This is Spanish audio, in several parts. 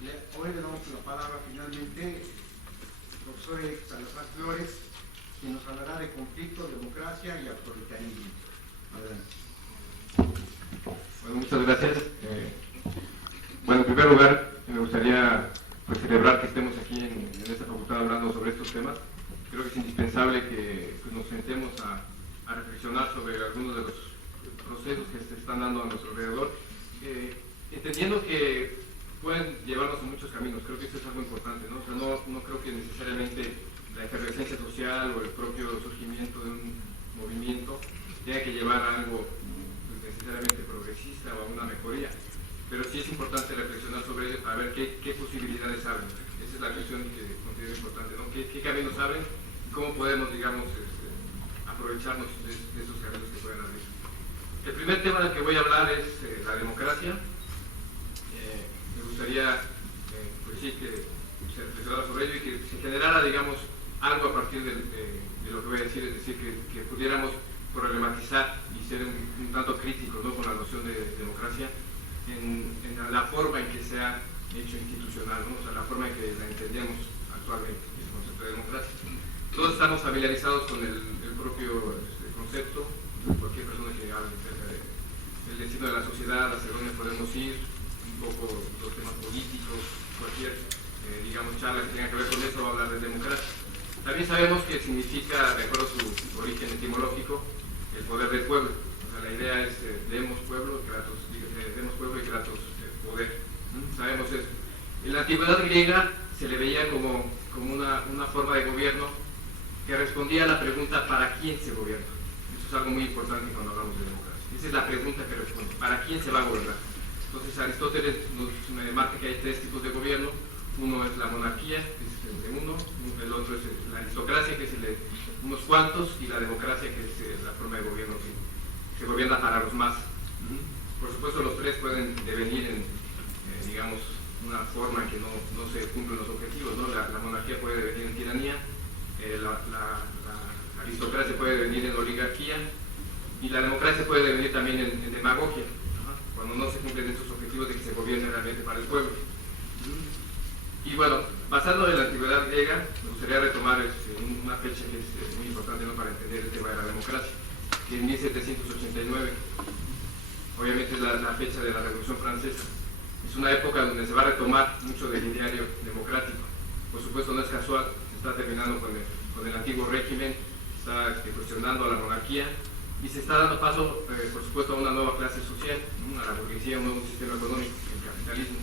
Hoy le damos la palabra finalmente al profesor Eric Salazar Flores, quien nos hablará de conflicto, democracia y autoritarismo. Adelante. Bueno, muchas gracias. Bueno, en primer lugar, me gustaría celebrar que estemos aquí en esta facultad hablando sobre estos temas. Creo que es indispensable que nos sentemos a reflexionar sobre algunos de los procesos que se están dando a nuestro alrededor, entendiendo que pueden llevarnos a muchos caminos. Creo que eso es algo importante, ¿no? O sea, no creo que necesariamente la efervescencia social o el propio surgimiento de un movimiento tenga que llevar a algo necesariamente progresista o a una mejoría, pero sí es importante reflexionar sobre ello para ver qué posibilidades abren. Esa es la cuestión que considero importante, ¿no? ¿Qué caminos abren y cómo podemos, digamos, aprovecharnos de esos caminos que pueden abrir? El primer tema del que voy a hablar es la democracia. Me gustaría pues sí, que se reflexionara sobre ello y que se generara, digamos, algo a partir de lo que voy a decir, es decir, que pudiéramos problematizar y ser un tanto críticos, ¿no?, con la noción de democracia en la forma en que se ha hecho institucional, ¿no? O sea, la forma en que la entendemos actualmente, el concepto de democracia. Todos estamos familiarizados con el propio concepto, cualquier persona que hable acerca del destino de la sociedad, hacia dónde podemos ir, un poco los temas políticos, cualquier, digamos, charla que tenga que ver con eso va a hablar de democracia. También sabemos que significa, de acuerdo a su origen etimológico, el poder del pueblo. O sea, la idea es demos pueblo y kratos poder. Sabemos eso. En la antigüedad griega se le veía como una forma de gobierno que respondía a la pregunta ¿para quién se gobierna? Eso es algo muy importante cuando hablamos de democracia. Esa es la pregunta que responde: ¿para quién se va a gobernar? Entonces Aristóteles nos marca que hay tres tipos de gobierno. Uno es la monarquía, que es el de uno; el otro es la aristocracia, que es el de unos cuantos; y la democracia, que es la forma de gobierno que se gobierna para los más. Por supuesto, los tres pueden devenir en, digamos, una forma en que no se cumplen los objetivos, ¿no? La monarquía puede devenir en tiranía, la aristocracia puede devenir en oligarquía, y la democracia puede devenir también en demagogia, cuando no se cumplen esos objetivos de que se gobierne realmente para el pueblo. Y bueno, basado en la antigüedad griega, me gustaría retomar una fecha que es muy importante, ¿no?, para entender el tema de la democracia, que en 1789, obviamente es la fecha de la Revolución Francesa. Es una época donde se va a retomar mucho del ideario democrático. Por supuesto, no es casual, se está terminando con el antiguo régimen, se está cuestionando a la monarquía y se está dando paso, por supuesto, a una nueva clase social, a la burguesía, a un nuevo sistema económico, el capitalismo.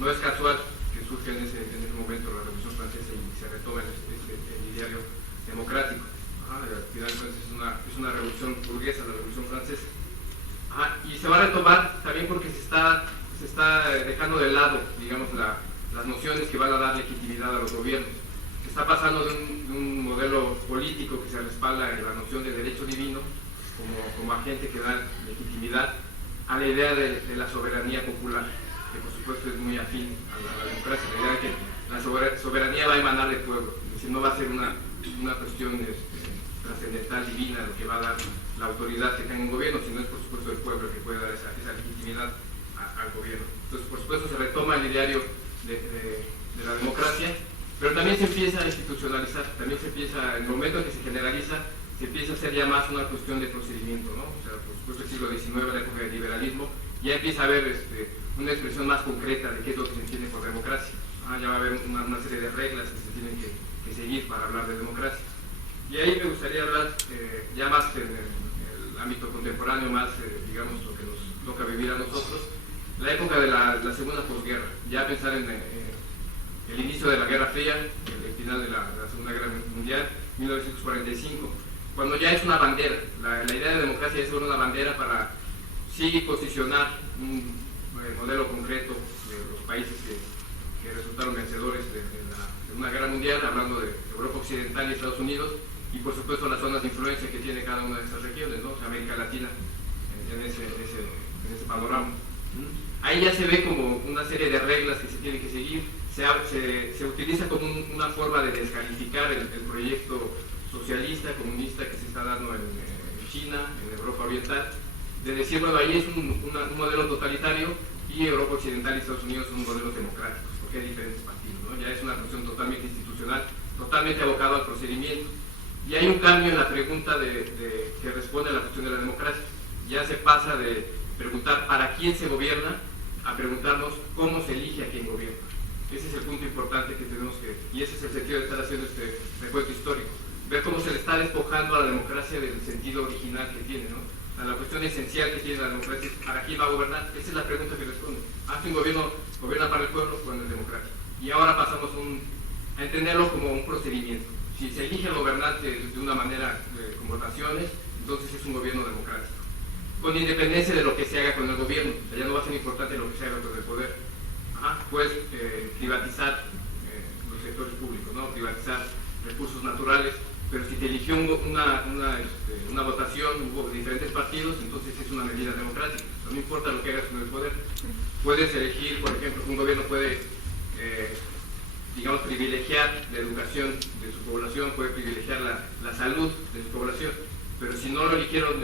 No es casual que surge en ese momento la Revolución Francesa y se retoma el ideario democrático. Al final es una revolución burguesa, la Revolución Francesa. Y se va a retomar también porque se está dejando de lado, digamos, las nociones que van a dar legitimidad a los gobiernos. Se está pasando de un modelo político que se respalda en la noción de derecho divino como agente que da legitimidad a la idea de la soberanía popular, que por supuesto es muy afín a la democracia. La idea de que la soberanía va a emanar del pueblo, es decir, no va a ser una cuestión trascendental, divina, lo que va a dar la autoridad que tenga un gobierno, sino es por supuesto el pueblo el que puede dar esa legitimidad al gobierno. Entonces, por supuesto, se retoma el ideario de la democracia, pero también se empieza a institucionalizar, también se empieza, en el momento en que se generaliza, se empieza a hacer ya más una cuestión de procedimiento, ¿no? O sea, por supuesto, el siglo XIX, la época del liberalismo, ya empieza a haber una expresión más concreta de qué es lo que se entiende por democracia. Ya va a haber una serie de reglas que se tienen que seguir para hablar de democracia. Y ahí me gustaría hablar ya más en el ámbito contemporáneo, más, digamos, lo que nos toca vivir a nosotros, la época de la segunda posguerra, ya pensar en el inicio de la Guerra Fría, el final de la Segunda Guerra Mundial, 1945, cuando ya es una bandera. La idea de democracia es una bandera para sí posicionar un modelo concreto de los países que resultaron vencedores de una guerra mundial, hablando de Europa Occidental y Estados Unidos, y por supuesto las zonas de influencia que tiene cada una de esas regiones, ¿no? O sea, América Latina en ese panorama. Ahí ya se ve como una serie de reglas que se tienen que seguir. Se utiliza como una forma de descalificar el proyecto socialista, comunista que se está dando en China, en Europa Oriental, de decir, bueno, ahí es un modelo totalitario y Europa Occidental y Estados Unidos son modelos democráticos, porque hay diferentes partidos, ¿no? Ya es una cuestión totalmente institucional, totalmente abocado al procedimiento. Y hay un cambio en la pregunta que responde a la cuestión de la democracia. Ya se pasa de preguntar para quién se gobierna a preguntarnos cómo se elige a quién gobierna. Ese es el punto importante que tenemos que, y ese es el sentido de estar haciendo este recuento histórico, ver cómo se le está despojando a la democracia del sentido original que tiene, ¿no? A la cuestión esencial que tiene la democracia es ¿para quién va a gobernar? Esa es la pregunta que responde. ¿Hace un gobierno gobierna para el pueblo o no es democrático? Y ahora pasamos a entenderlo como un procedimiento. Si se elige al gobernante de una manera con votaciones, entonces es un gobierno democrático, con independencia de lo que se haga con el gobierno. O sea, ya no va a ser importante lo que se haga con el poder. Pues privatizar los sectores públicos, ¿no? Privatizar recursos naturales, pero si te eligió una votación, hubo diferentes partidos, entonces es una medida democrática. No importa lo que hagas con el poder. Puedes elegir, por ejemplo, un gobierno puede digamos, privilegiar la educación de su población, puede privilegiar la salud de su población, pero si no lo eligieron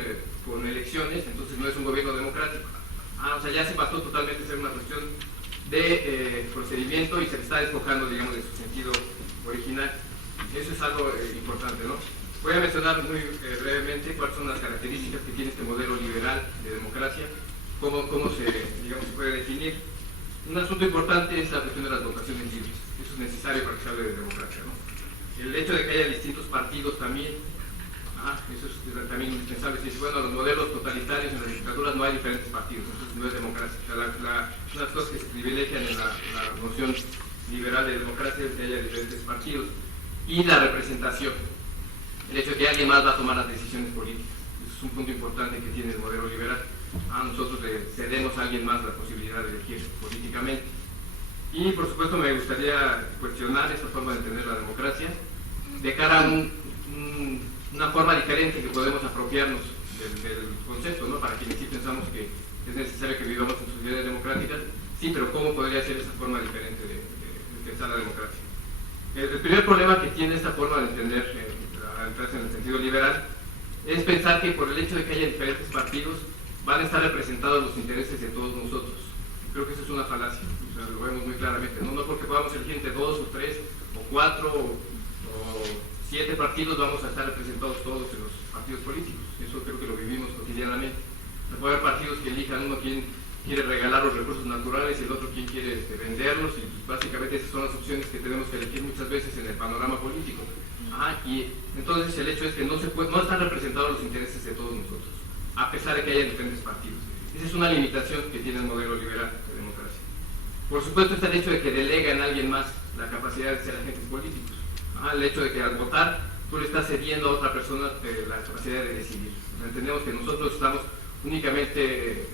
con elecciones, entonces no es un gobierno democrático. O sea, ya se pasó totalmente a ser una cuestión de procedimiento y se le está despojando, digamos, de su sentido original. Eso es algo importante, ¿no? Voy a mencionar muy brevemente cuáles son las características que tiene este modelo liberal de democracia, cómo se puede definir. Un asunto importante es la cuestión de las votaciones libres. Eso es necesario para que se hable de democracia, ¿no? El hecho de que haya distintos partidos también, eso es también indispensable. Si bueno, los modelos totalitarios en las dictaduras no hay diferentes partidos, entonces no es democracia. O sea, una de las cosas que se privilegian en la noción liberal de democracia es que haya diferentes partidos. Y la representación, el hecho de que alguien más va a tomar las decisiones políticas. Eso es un punto importante que tiene el modelo liberal. Nosotros le cedemos a alguien más la posibilidad de elegir políticamente. Y por supuesto me gustaría cuestionar esta forma de entender la democracia de cara a una forma diferente que podemos apropiarnos del concepto, ¿no? Para quienes sí pensamos que es necesario que vivamos en sociedades democráticas, sí, pero ¿cómo podría ser esa forma diferente de pensar la democracia? El primer problema que tiene esta forma de entender la democracia en el sentido liberal es pensar que por el hecho de que haya diferentes partidos van a estar representados los intereses de todos nosotros. Creo que eso es una falacia, o sea, lo vemos muy claramente, no porque podamos elegir entre 2 o 3 o 4 o 7 partidos vamos a estar representados todos en los partidos políticos. Eso creo que lo vivimos cotidianamente. Puede haber partidos que elijan uno quien quiere regalar los recursos naturales y el otro quien quiere venderlos, y pues, básicamente esas son las opciones que tenemos que elegir muchas veces en el panorama político. Y entonces el hecho es que no están representados los intereses de todos nosotros, a pesar de que haya diferentes partidos. Esa es una limitación que tiene el modelo liberal de democracia. Por supuesto está el hecho de que delega en alguien más la capacidad de ser agentes políticos. El hecho de que al votar tú le estás cediendo a otra persona la capacidad de decidir. O sea, entendemos que nosotros estamos únicamente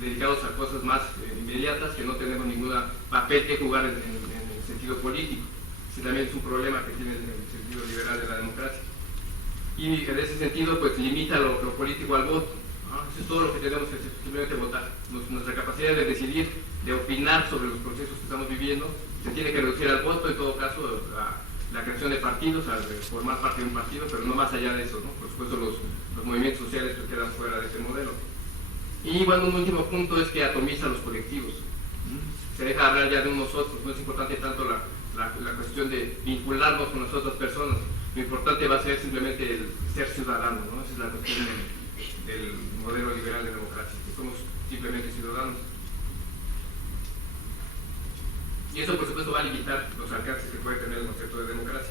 dedicados a cosas más inmediatas, que no tenemos ningún papel que jugar en el sentido político. Ese también es un problema que tiene el sentido liberal de la democracia. Y en ese sentido, pues limita lo político al voto. Eso es todo lo que tenemos que hacer, simplemente votar. Nuestra capacidad de decidir, de opinar sobre los procesos que estamos viviendo, se tiene que reducir al voto, en todo caso, la creación de partidos, al formar parte de un partido, pero no más allá de eso, ¿no? Por supuesto, los movimientos sociales que quedan fuera de este modelo. Y bueno, un último punto es que atomiza los colectivos. Se deja de hablar ya de unos otros, no es importante tanto la cuestión de vincularnos con las otras personas, lo importante va a ser simplemente el ser ciudadano, ¿no? Esa es la cuestión del modelo liberal de democracia, que somos simplemente ciudadanos. Y eso por supuesto va a limitar los alcances que puede tener el concepto de democracia.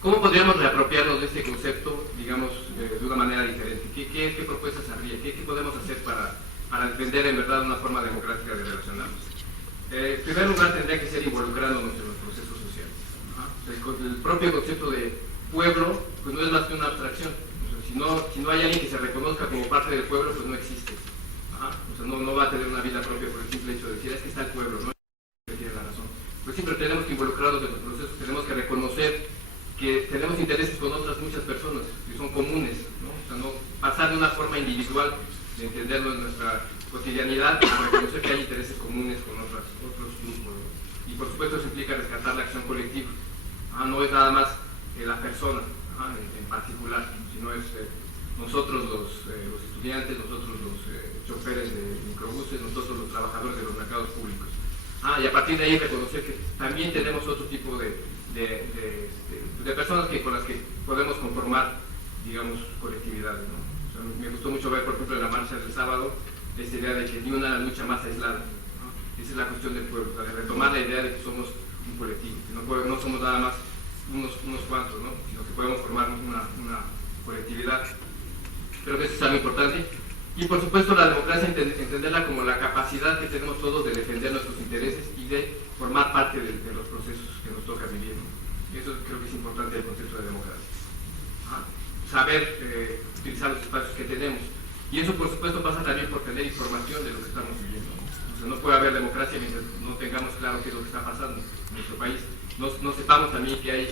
¿Cómo podríamos reapropiarnos de este concepto, digamos, de una manera diferente? ¿Qué propuestas habría? ¿Qué podemos hacer para entender en verdad una forma democrática de relacionarnos? En primer lugar, tendría que ser involucrándonos en los procesos sociales. El propio concepto de pueblo, pues no es más que una abstracción. O sea, si no hay alguien que se reconozca como parte del pueblo, pues no existe. O sea, no va a tener una vida propia por el simple hecho de decir, es que está el pueblo, ¿no? Tiene la razón. Pues siempre tenemos que involucrarnos en los procesos, tenemos que reconocer que tenemos intereses con otras muchas personas, que son comunes, ¿no? O sea, no pasar de una forma individual de entenderlo en nuestra cotidianidad, a reconocer que hay intereses comunes con otros grupos, ¿no? Y por supuesto eso implica rescatar la acción colectiva. No es nada más la persona en particular, sino es nosotros los estudiantes, nosotros los choferes de microbuses, nosotros los trabajadores de los mercados públicos. Y a partir de ahí reconocer que también tenemos otro tipo de personas con las que podemos conformar, digamos, colectividades, ¿no? O sea, me gustó mucho ver, por ejemplo, en la marcha del sábado, esta idea de que ni una lucha más aislada, ¿no? Esa es la cuestión del pueblo, de retomar la idea de que somos un colectivo, que no somos nada más unos cuantos, ¿no? Sino que podemos formar una colectividad. Creo que eso es algo importante. Y por supuesto la democracia entenderla como la capacidad que tenemos todos de defender nuestros intereses y de formar parte de los procesos que nos toca vivir, ¿no? Eso creo que es importante el concepto de democracia. Saber utilizar los espacios que tenemos. Y eso por supuesto pasa también por tener información de lo que estamos viviendo. O sea, no puede haber democracia mientras no tengamos claro qué es lo que está pasando en nuestro país. No sepamos también que hay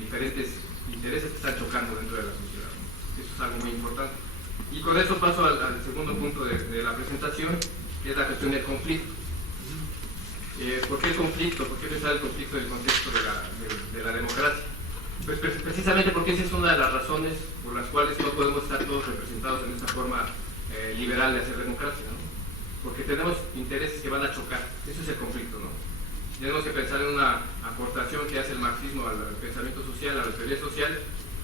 diferentes intereses que están chocando dentro de la sociedad, ¿no? Eso es algo muy importante. Y con eso paso al segundo punto de la presentación, que es la cuestión del conflicto. ¿Por qué el conflicto? ¿Por qué pensar el conflicto en el contexto de la democracia? Pues precisamente porque esa es una de las razones por las cuales no podemos estar todos representados en esta forma liberal de hacer democracia, ¿no? Porque tenemos intereses que van a chocar. Eso es el conflicto, ¿no? Tenemos que pensar en una aportación que hace el marxismo al pensamiento social, a la teoría social.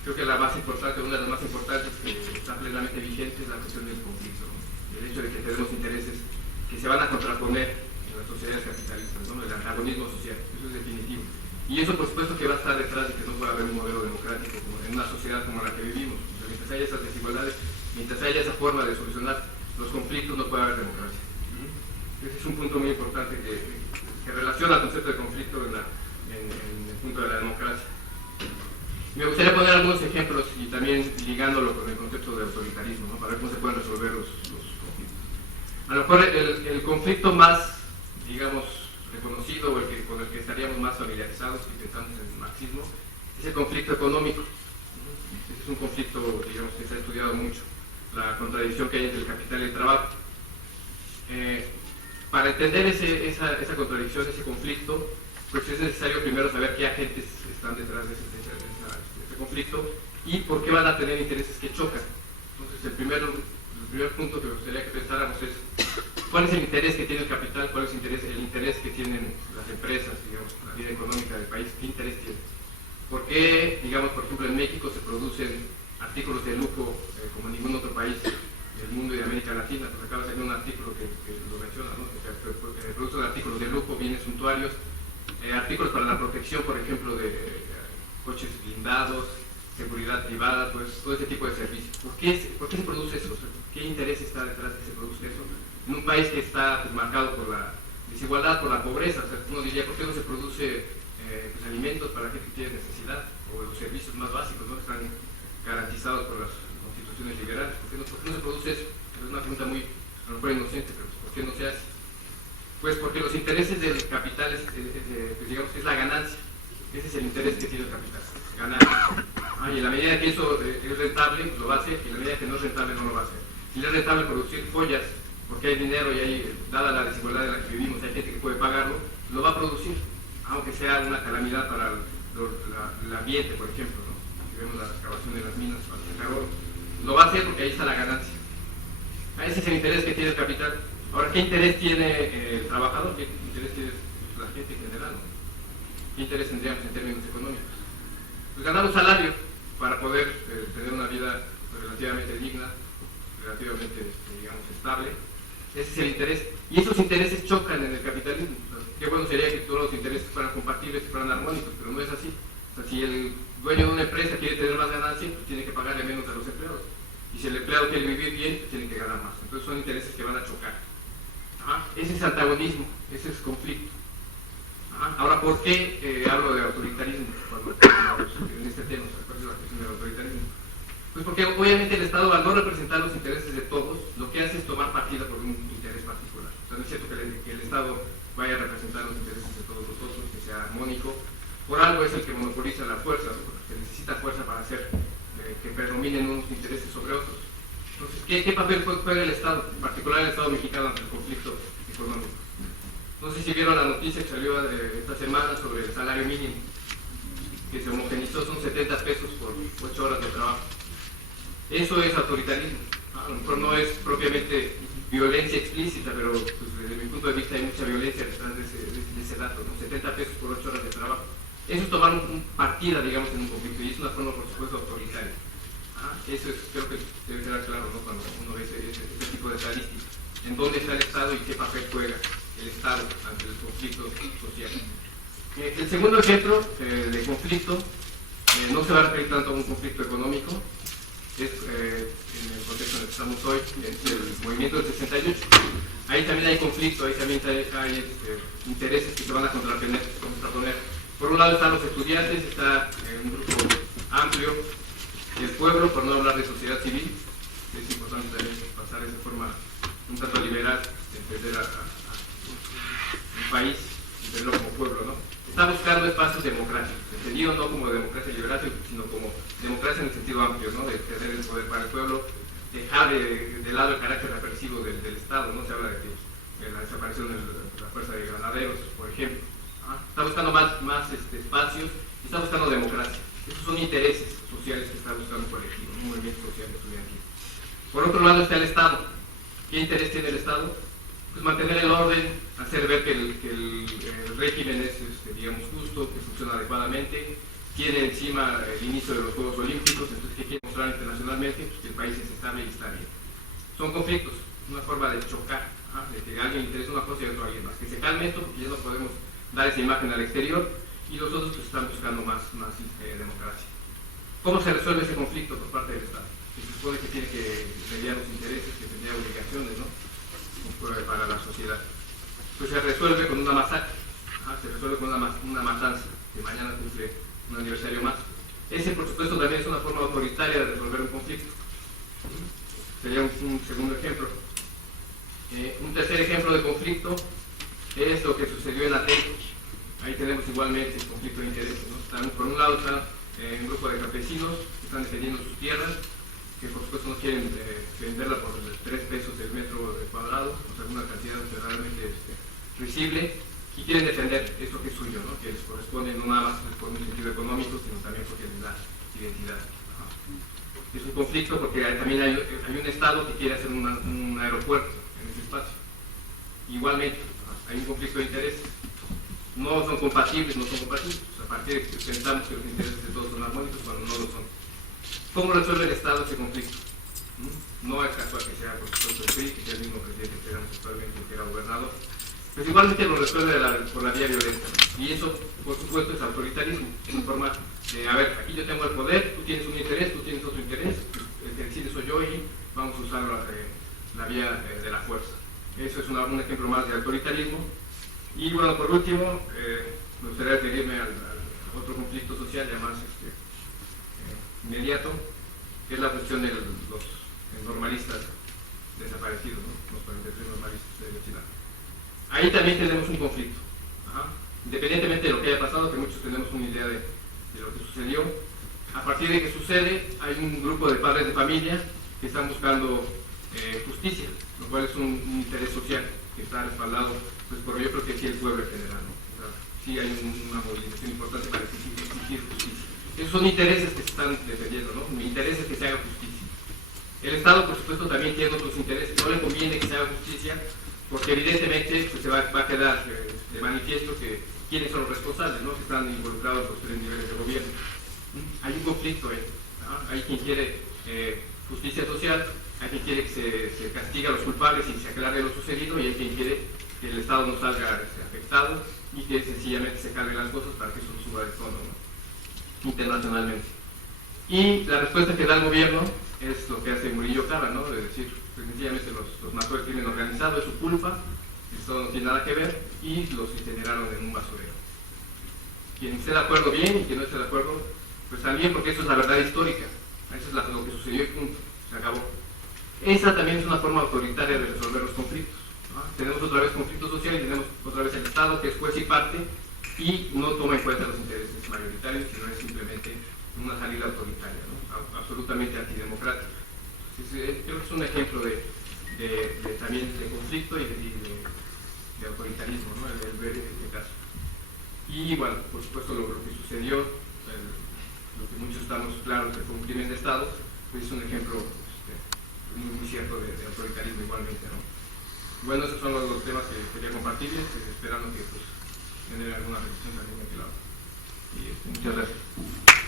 Creo que la más importante, una de las más importantes que está plenamente vigente es la cuestión del conflicto, ¿no? El hecho de que tenemos intereses que se van a contraponer en las sociedades capitalistas, ¿no? El antagonismo social, eso es definitivo. Y eso por supuesto que va a estar detrás de que no pueda haber un modelo democrático en una sociedad como la que vivimos. O sea, mientras haya esas desigualdades, mientras haya esa forma de solucionar los conflictos, no puede haber democracia. Ese es un punto muy importante que relaciona el concepto de conflicto en el punto de la democracia. Me gustaría poner algunos ejemplos y también ligándolo con el concepto de autoritarismo, ¿no? Para ver cómo se pueden resolver los conflictos. A lo mejor el conflicto más, digamos, reconocido o con el que estaríamos más familiarizados si pensamos en el marxismo es el conflicto económico. Este es un conflicto, digamos, que se ha estudiado mucho, la contradicción que hay entre el capital y el trabajo. Para entender esa contradicción, ese conflicto, pues es necesario primero saber qué agentes están detrás de ese conflicto y por qué van a tener intereses que chocan. Entonces el primer punto que me gustaría que pensáramos es cuál es el interés que tiene el capital, cuál es el interés que tienen las empresas, digamos, la vida económica del país, qué interés tiene. ¿Por qué, digamos, por ejemplo, en México se producen artículos de lujo como en ningún otro país del mundo y de América Latina? Pues acaba de salir un artículo que lo menciona, ¿no? Que se producen artículos de lujo, bienes suntuarios, artículos para la protección, por ejemplo, de coches blindados, seguridad privada, pues todo ese tipo de servicios. ¿Por qué se produce eso? ¿Qué interés está detrás de que se produzca eso? En un país que está pues, marcado por la desigualdad, por la pobreza. O sea, uno diría, ¿por qué no se produce pues, alimentos para la gente que tiene necesidad? O los servicios más básicos, ¿no? Que están garantizados por las constituciones liberales. ¿Por qué no se produce eso? Es una pregunta muy, a lo mejor inocente, pero ¿por qué no se hace? Pues porque los intereses del capital pues, digamos que es la ganancia. Ese es el interés que tiene el capital, ganar. Y en la medida que eso es rentable, pues lo va a hacer, y en la medida que no es rentable, no lo va a hacer. Si no es rentable producir joyas, porque hay dinero y hay, dada la desigualdad en la que vivimos, hay gente que puede pagarlo, lo va a producir, aunque sea una calamidad para el ambiente, por ejemplo, ¿no? Si vemos la excavación de las minas para sacar oro, lo va a hacer porque ahí está la ganancia. Ese es el interés que tiene el capital. Ahora, ¿qué interés tiene el trabajador? ¿Qué interés tiene la gente en general, ¿no? ¿Qué interés tendríamos en términos económicos? Pues ganar un salario para poder tener una vida relativamente digna, relativamente, digamos, estable. Ese es el interés. Y esos intereses chocan en el capitalismo. O sea, qué bueno sería que todos los intereses fueran compatibles y fueran armónicos, pero no es así. O sea, si el dueño de una empresa quiere tener más ganancia, pues tiene que pagarle menos a los empleados. Y si el empleado quiere vivir bien, pues tiene que ganar más. Entonces son intereses que van a chocar. Ese es antagonismo, ese es conflicto. Ahora, ¿por qué hablo de autoritarismo en este tema? ¿Cuál es la cuestión del autoritarismo? Pues porque obviamente el Estado, al no representar los intereses de todos, lo que hace es tomar partida por un interés particular. O sea, no es cierto que el Estado vaya a representar los intereses de todos nosotros, que sea armónico. Por algo es el que monopoliza la fuerza, ¿no? Que necesita fuerza para hacer que predominen unos intereses sobre otros. Entonces, ¿qué papel juega el Estado, en particular el Estado mexicano ante el conflicto económico? No sé si vieron la noticia que salió esta semana sobre el salario mínimo, que se homogenizó, son 70 pesos por 8 horas de trabajo. Eso es autoritarismo. A lo mejor no es propiamente violencia explícita, pero pues, desde mi punto de vista hay mucha violencia detrás de ese dato, ¿no? 70 pesos por 8 horas de trabajo. Eso es tomar partida, digamos, en un conflicto, y es una forma, por supuesto, autoritaria. Eso es, creo que debe quedar claro, ¿no? Cuando uno ve ese tipo de estadísticas. En dónde está el Estado y qué papel juega el Estado ante el conflicto social. El segundo ejemplo de conflicto no se va a referir tanto a un conflicto económico, es en el contexto en el que estamos hoy, el movimiento del 68. Ahí también hay conflicto, ahí también hay intereses que se van a contraponer. Por un lado están los estudiantes, está un grupo amplio del pueblo, por no hablar de sociedad civil. Es importante también pasar esa forma un tanto liberal de entender un país, entenderlo como pueblo, ¿no? Está buscando espacios democráticos, entendido no como democracia liberal, sino como democracia en el sentido amplio, ¿no? De tener el poder para el pueblo, dejar de lado el carácter represivo del Estado, ¿no? Se habla de que la desaparición de la fuerza de granaderos, por ejemplo. Está buscando más espacios y está buscando democracia. Esos son intereses sociales que está buscando un colectivo, un movimiento social estudiantil. Por otro lado está el Estado. ¿Qué interés tiene el Estado? Pues mantener el orden, hacer ver que el régimen es, digamos, justo, que funciona adecuadamente, tiene encima el inicio de los Juegos Olímpicos, entonces ¿qué quiere mostrar internacionalmente? Pues que el país es estable y está bien. Son conflictos, una forma de chocar, de que a alguien le interesa una cosa y a otro a alguien más. Que se calme esto porque ya no podemos dar esa imagen al exterior y los otros pues están buscando más democracia. ¿Cómo se resuelve ese conflicto por parte del Estado? Que se supone que tiene que mediar los intereses, que tendría obligaciones, ¿no? Para la sociedad. Pues se resuelve con una masacre, se resuelve con una matanza, que mañana cumple un aniversario más. Ese, por supuesto, también es una forma autoritaria de resolver un conflicto. Sería un segundo ejemplo. Un tercer ejemplo de conflicto es lo que sucedió en Atenco. Ahí tenemos igualmente el conflicto de intereses, ¿no? Por un lado está un grupo de campesinos que están defendiendo sus tierras, que por supuesto no quieren venderla por 3 pesos del metro cuadrado, o sea, una cantidad realmente risible, y quieren defender esto que es suyo, ¿no? Que les corresponde no nada más por un sentido económico, sino también porque les da identidad. Es un conflicto porque también hay un Estado que quiere hacer un aeropuerto en ese espacio. Igualmente, hay un conflicto de intereses. No son compatibles. A partir de que pensamos que los intereses de todos son armónicos cuando no lo son. ¿Cómo resuelve el Estado ese conflicto? No es casual que sea, por supuesto, el PRI, que es el mismo presidente que tenemos actualmente, que era gobernador. Pues igualmente lo resuelve por la vía violenta. Y eso, por supuesto, es autoritarismo. Es una forma de, a ver, aquí yo tengo el poder, tú tienes un interés, tú tienes otro interés, el que decide soy yo y vamos a usar la vía de la fuerza. Eso es un ejemplo más de autoritarismo. Y bueno, por último, me gustaría referirme al otro conflicto social ya más inmediato, que es la cuestión de los normalistas desaparecidos, ¿no? Los 43 normalistas de Chile. Ahí también tenemos un conflicto. Independientemente de lo que haya pasado, que muchos tenemos una idea de lo que sucedió, a partir de que sucede, hay un grupo de padres de familia que están buscando justicia, lo cual es un interés social que está respaldado, pues por yo creo que sí el pueblo en general, ¿no? O sea, sí hay una movilización importante para exigir justicia. Esos son intereses que se están defendiendo, ¿no? Intereses que se haga justicia. El Estado, por supuesto, también tiene otros intereses. No le conviene que se haga justicia porque evidentemente pues, se va a quedar de manifiesto que quiénes son los responsables, ¿no? Que están involucrados los 3 niveles de gobierno. Hay un conflicto ahí, ¿no? Hay quien quiere justicia social, hay quien quiere que se castigue a los culpables y se aclare lo sucedido, y hay quien quiere que el Estado no salga afectado y que sencillamente se carguen las cosas para que eso no suba de tono, ¿no? Internacionalmente. Y la respuesta que da el gobierno es lo que hace Murillo Karam, ¿no? De decir, pues, sencillamente los mató el crimen organizado, es su culpa, esto no tiene nada que ver, y los incineraron en un basurero. Quien esté de acuerdo bien y quien no esté de acuerdo, pues también, porque eso es la verdad histórica, eso es lo que sucedió y punto, se acabó. Esa también es una forma autoritaria de resolver los conflictos, ¿no? Tenemos otra vez conflictos sociales, tenemos otra vez el Estado que es juez y parte y no toma en cuenta los intereses mayoritarios, sino es simplemente una salida autoritaria, ¿no? Absolutamente antidemocrática. Entonces, creo que es un ejemplo también de conflicto y de autoritarismo, ¿no? El ver este caso. Y bueno, por supuesto lo que sucedió, lo que muchos estamos claros que fue un crimen de Estado, pues es un ejemplo muy cierto de autoritarismo igualmente, ¿no? Bueno, esos son los temas que quería compartirles, esperando que pues genere alguna reflexión también de aquel lado. Y muchas gracias.